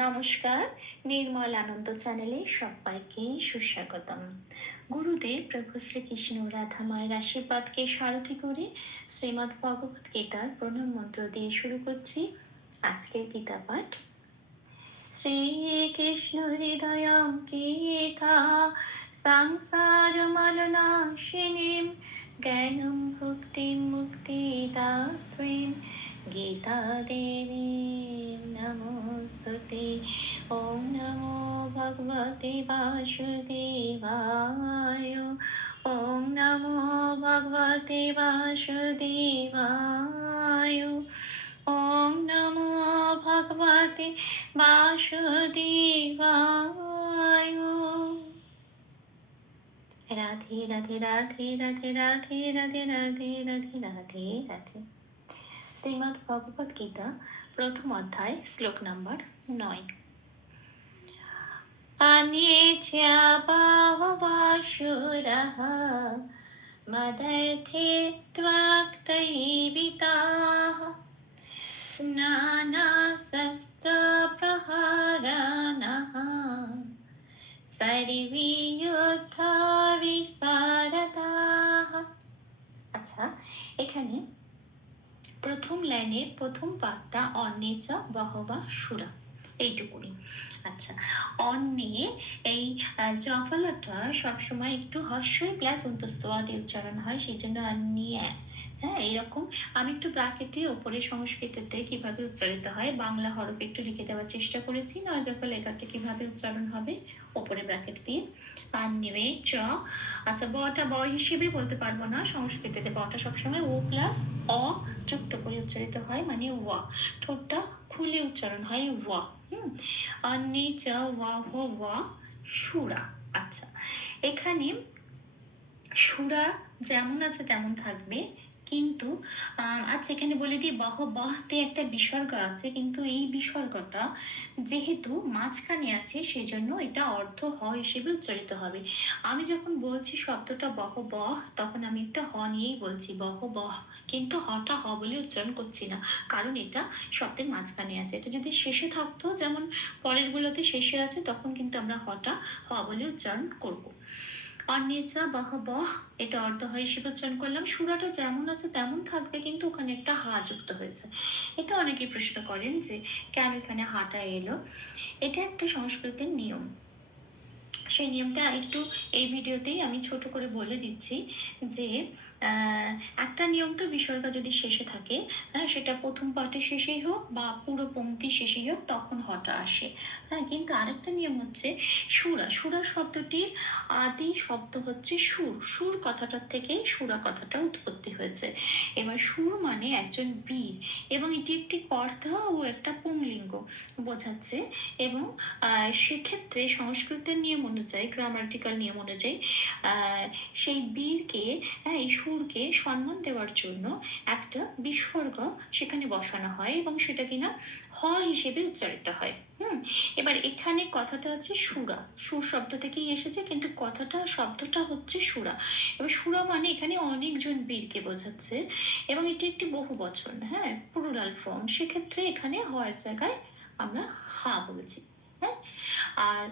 নমস্কার, নির্মল আনন্দ চ্যানেলে সবাইকে সুস্বাগতম। গুরুদেব প্রভু শ্রীকৃষ্ণ রাধা মায়ের আশীর্বাদকে সারথি করে শ্রীমদ্ ভগবত গীতার প্রণাম মন্ত্র দিয়ে শুরু করছি আজকের গীতা পাঠ। শ্রীকৃষ্ণ হৃদয়ম গীতা সংসার মলনাশিনীম জ্ঞানম ভক্তিম মুক্তিদাত্রীম গীতা गीतादेवीं नमोस्तुते ॐ नमो भगवते वासुदेवाय ॐ नमो भगवते वासुदेवाय ॐ नमो भगवते वासुदेवाय राधे राधे राधे राधे राधे राधे राधे राधे राधे राधे শ্রীমদ্ ভগবদ গীতা, প্রথম অধ্যায়, শ্লোক নম্বর নয়। আনিয়ে চাবাবাসুরহ মদর্থে ত্বাক্তৈবিতাহ। নানা শস্ত্রপ্রহারাণহ সর্বি আচ্ছা এখানে প্রথম লাইনের প্রথম বাক্যটা অন্যে চ বহবা সুরা। এইটুকুনি আচ্ছা অন্যে এই জফলাটা সবসময় একটু হস্যই প্লাস অন্তস্তবাদী উচ্চারণ হয়, সেই জন্য অন্যে হ্যাঁ এরকম। আমি একটু ব্রাকেটে ওপরে সংস্কৃততে কীভাবে উচ্চারিত হয়, বাংলা হরফ একটু লিখে দেওয়ার চেষ্টা করেছি, না যখন লেখাটা কীভাবে উচ্চারণ হবে, ওপরে ব্রাকেট দিয়ে। আর চ। আচ্ছা বটা ব হিসেবে বলতে পারব না, সংস্কৃতিতে বটা সবসময় ও প্লাস অ যুক্ত করে উচ্চারিত হয় মানে ওয়া ঠোঁটটা খুলে উচ্চারণ হয় ওয়া হুম? অন্যে চ ওয়া হো ওয়া সুরা। আচ্ছা এখানে সুরা যেমন আছে তেমন থাকবে কিন্তু আচ্ছা এখানে বলে দিই, বহ, বহতে একটা বিসর্গ আছে, কিন্তু এই বিসর্গটা যেহেতু মাঝখানে আছে, সেজন্য এটা অর্ধ হ হিসেবে উচ্চারিত হবে। আমি যখন বলছি শব্দটা বহ বহ, তখন আমি একটা হ নিয়েই বলছি, বহ বহ, কিন্তু হটা হ বলে উচ্চারণ করছি না, কারণ এটা শব্দের মাঝখানে আছে। এটা যদি শেষে থাকতো, যেমন পরের গুলোতে শেষে আছে, তখন কিন্তু আমরা হটা হ বলে উচ্চারণ করব। অন্যেচা বাহ, বহ, এটা অর্থ হয় হিসেবে উচ্চারণ করলাম। সুরাটা যেমন আছে তেমন থাকবে, কিন্তু ওখানে একটা হা যুক্ত হয়েছে। এটা অনেকেই প্রশ্ন করেন যে কেন এখানে হাটা এলো? এটা একটা সংস্কৃতের নিয়ম। সেই নিয়মটা একটু এই ভিডিওতেই আমি ছোট করে বলে দিচ্ছি যে একটা নিয়ম তো বিসর্গ যদি শেষে থাকে হ্যাঁ সেটা প্রথম পাঠে শেষেই হোক বা পুরো পংক্তি শেষেই হোক, তখন হটা আসে। হ্যাঁ কিন্তু আরেকটা নিয়ম হচ্ছে সুরা। সুরা শব্দটির আদি শব্দ হচ্ছে সুর। সুর কথাটার থেকেই সুরা কথাটা উৎপত্তি হয়েছে। এবার সুর মানে একজন বীর এবং এটি একটি কর্তা ও একটা পুংলিঙ্গ বোঝাচ্ছে এবং সেক্ষেত্রে সংস্কৃতের নিয়ম অনুযায়ী গ্রামাটিক্যাল নিয়ম অনুযায়ী সেই বীরকে হ্যাঁ এই সুরকে সম্মান দেওয়ার জন্য একটা বিসর্গ সেখানে বসানো হয় এবং সেটা কিনা হ হিসেবে উচ্চারিত হয়। হুম? এবার এখানে কথাটা হচ্ছে সুরা। সুর শব্দ থেকেই এসেছে, কিন্তু কথাটা, শব্দটা হচ্ছে সুরা। এবার সুরা মানে এখানে অনেকজন বীরকে বোঝাচ্ছে এবং এটি একটি বহু বচন হ্যাঁ? পুরুলাল ফর্ম সেক্ষেত্রে এখানে হওয়ার জায়গায় আমরা হা বলেছি হ্যাঁ? আর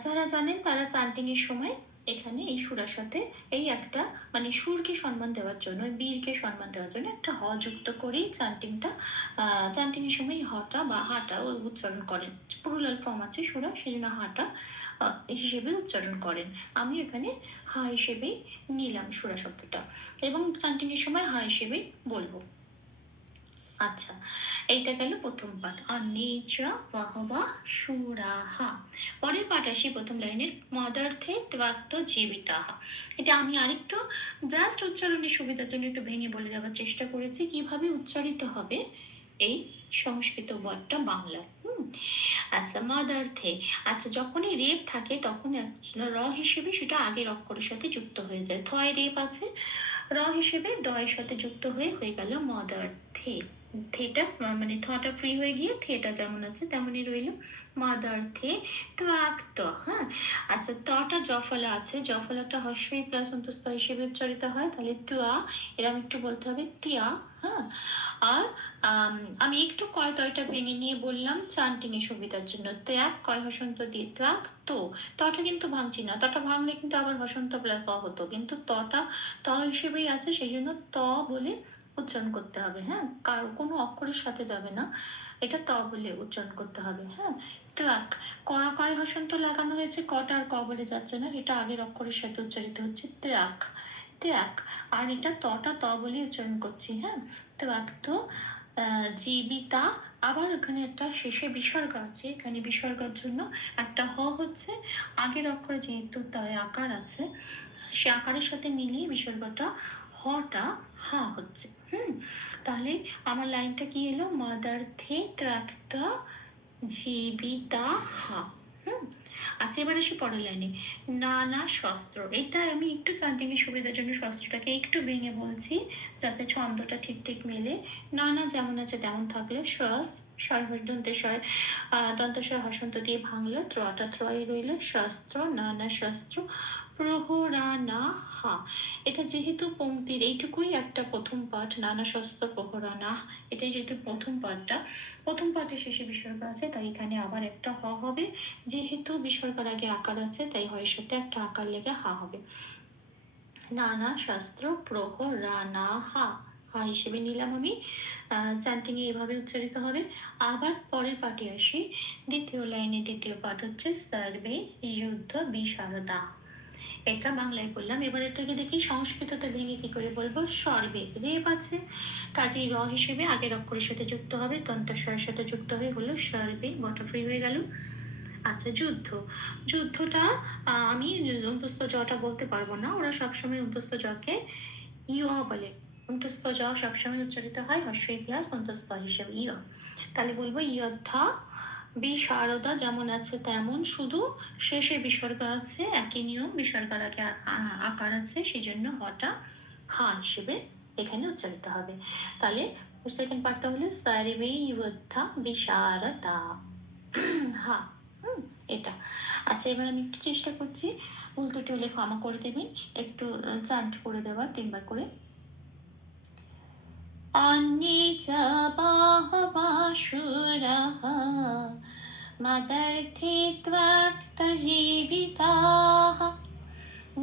যারা জানেন তারা চান্টিং এর সময় এখানে এই সুরার সাথে এই একটা মানে সুরকে সম্মান দেওয়ার জন্য বীরকে সম্মান দেওয়ার জন্য একটা হ যুক্ত করেই চান্টিংটা চান্টিং এর সময় হটা বা হাটা উচ্চারণ করেন। পুরুলাল ফর্ম আছে সুরা সেই জন্য হাটা হিসেবে উচ্চারণ করেন। আমি এখানে হা হিসেবেই নিলাম সুরা শব্দটা। এবং চান্টিং এর সময় হা হিসেবেই বলব। আচ্ছা এইটা গেল প্রথম পাঠ। অনিচা বাহবা সুরাহা। পরের পাঠ আসি প্রথম লাইনের, মদার্থে ত্বাক্ত জীবিতাহা। এটা আমি আরেকটু জাস্ট উচ্চারণের সুবিধার জন্য একটু ভেঙে বলে দেওয়ার চেষ্টা করেছি, কীভাবে উচ্চারিত হবে এই সংস্কৃত ওয়ার্ডটা বাংলা হুম? আচ্ছা মদার্থে। আচ্ছা যখনই রেপ থাকে, তখন র হিসেবে সেটা আগের অক্ষরের সাথে যুক্ত হয়ে যায়। থয় রেপ আছে, র হিসেবে দয়ের সাথে যুক্ত হয়ে হয়ে গেল মদার্থে। থেটা মানে থটা ফ্রি হয়ে গিয়ে থেটা যেমন আছে তেমনই রইল। মাদার্থে ত্বাক্ত হ্যাঁ? আচ্ছা তটা জফলা আছে। জফলাটা হস্যই প্লাস অন্তস্থ হিসেবে উচ্চারিত হয়। তাহলে ত্বা এরকম একটু বলতে হবে তিয়া হ্যাঁ? আর, আমি একটু কয় তয়টা ভেঙে নিয়ে বললাম চান্টিং এর সুবিধার জন্য। ত্যাগ, কয় হসন্ত দিয়ে? ত্যাগ তো। তটা কিন্তু ভাঙছি না। তটা ভাঙলে কিন্তু আবার হসন্ত প্লাস অ হতো। কিন্তু তটা ত হিসেবেই আছে, সেই জন্য ত বলে উচ্চারণ করতে হবে হ্যাঁ? কোনো অক্ষরের সাথে যাবে না। এটা ত বলে উচ্চারণ করতে হবে হ্যাঁ? ত্রাক কয় কয় হসন্ত লাগানো হয়েছে, কটা আর ক বলে যাচ্ছে না, এটা আগের অক্ষরের সাথে উচ্চারিত হচ্ছে ত্রাক। ত্রাক, আর এটা তটা ত বলে উচ্চারণ করছি হ্যাঁ? ত্রাক তো জীবিতা, আবার এখানে একটা শেষে বিসর্গ আছে, এখানে বিসর্গের জন্য একটা হ হচ্ছে, আগের অক্ষরে যেহেতু তয় আকার আছে, সে আকারের সাথে মিলিয়ে বিসর্গটা হটা হা হচ্ছে, হুম? তাহলে আমার লাইনটা কি এলো? মাদার্থে ত্রাক্তা জীবিতা হা হুম? আচ্ছা এবার আসি পরের লাইনে। নানা শস্ত্র, এটা আমি একটু চান্টিং এর সুবিধার জন্য শস্ত্রটাকে একটু ভেঙে বলছি, যাতে ছন্দটা ঠিক ঠিক মেলে। নানা যেমন আছে তেমন থাকল সস আহ দন্তস্বর হসন্ত দিয়ে ভাঙলো ত্রটা ত্রয় রইল, শাস্ত্র, নানা শাস্ত্র প্রহরানা হা এটা যেহেতু পংক্তির এইটুকুই একটা প্রথম পাঠ, নানা শস্ত্র প্রহরানা এটাই যেহেতু প্রথম পাঠটা, প্রথম পাঠে শেষে বিসর্গ আছে, তাই এখানে আবার একটা হ হবে। যেহেতু বিসর্গের আগে আকার আছে, তাই হয়ের সাথে একটা আকার লেগে হা হবে। নানা শাস্ত্র প্রহরানা হা হা হিসেবে নিলাম আমি। চান্টিং এ এভাবে উচ্চারিত হবে। আবার পরের পাঠে আসি। দ্বিতীয় লাইনে দ্বিতীয় পাঠ হচ্ছে সার্ভে যুদ্ধ বিশারদা এটা বাংলায় বললাম, এবার এটাকে দেখি সংস্কৃততে ভেঙে কি করে বলব? সর্বে রেপ আছে, কাজেই র হিসেবে আগের অক্ষরের সাথে যুক্ত হবে দন্তস্বরের সাথে যুক্ত হয়ে হলো সর্বে বটা ফ্রি হয়ে গেল। আচ্ছা যুদ্ধ। যুদ্ধটা আমি অন্তস্থ জটা বলতে পারব না, ওরা সবসময় অন্তস্থ জকে ইয় বলে। অন্তস্থ জ সবসময় উচ্চারিত হয় হস্যই প্লাস অন্তস্থ হিসেবে ইয়। তাহলে বলব ইয়দ্ধা বিশারদা যেমন আছে তেমন, শুধু শেষে বিসর্গ আছে, একই নিয়ম বিসর্গার আগে আকার আছে সেই জন্য হটা, হা হিসেবে এখানে উচ্চারিত হবে। তাহলে সেকেন্ড পার্টটা হলো, সার্বে ইয়দ্ধা বিশারদা। হা এটা। আচ্ছা এবার আমি একটু চেষ্টা করছি ভুল হলে ক্ষমা করে দেবেন, একটু চান্ট করে দেওয়ার তিনবার করে। अन्ये च बाहवाशुरः मदर्थे त्वक्तजीविताः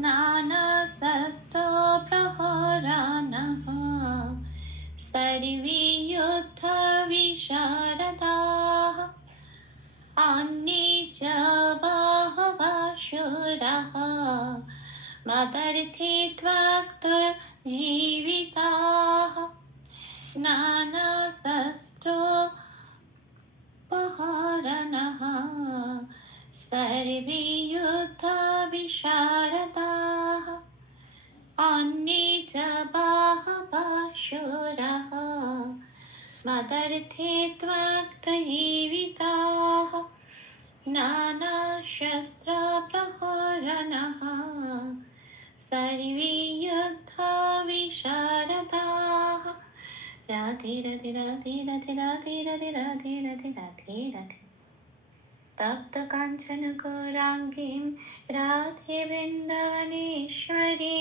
नानाशस्त्रप्रहरानः सर्वे युद्धविशारदाः अन्ये च बाहवाशुरः मदर्थे त्वक्तजीविताः नानाशस्त्रोपहरणः सर्वे युद्धविशारदाः अन्ये च बाहवाशुरः मदर्थे त्वक्तजीविताः রাধে রাধে কাঞ্চন বৃন্দাবনেশ্বরী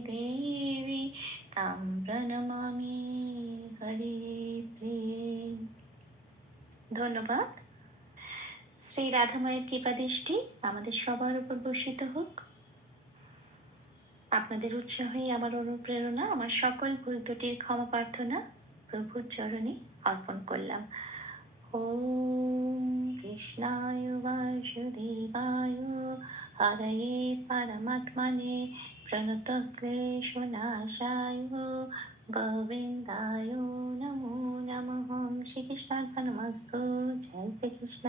দেবী তাম প্রণমামি হরি ধন্যবাদ শ্রী রাধামায়ের কৃপাদৃষ্টি আমাদের সবার উপর বর্ষিত হোক আপনাদের উৎসাহই আমার অনুপ্রেরণা, আমার সকল ভুল ত্রুটির ক্ষমা প্রার্থনা প্রভুর চরণে অর্পণ করলাম। ওম কৃষ্ণায় বাসুদেবায়, হরয়ে পরমাত্মনে প্রণত ক্লেশনাশায় গোবিন্দায় নমো নমঃ। শ্রীকৃষ্ণার্পণমস্তু। জয় শ্রীকৃষ্ণ।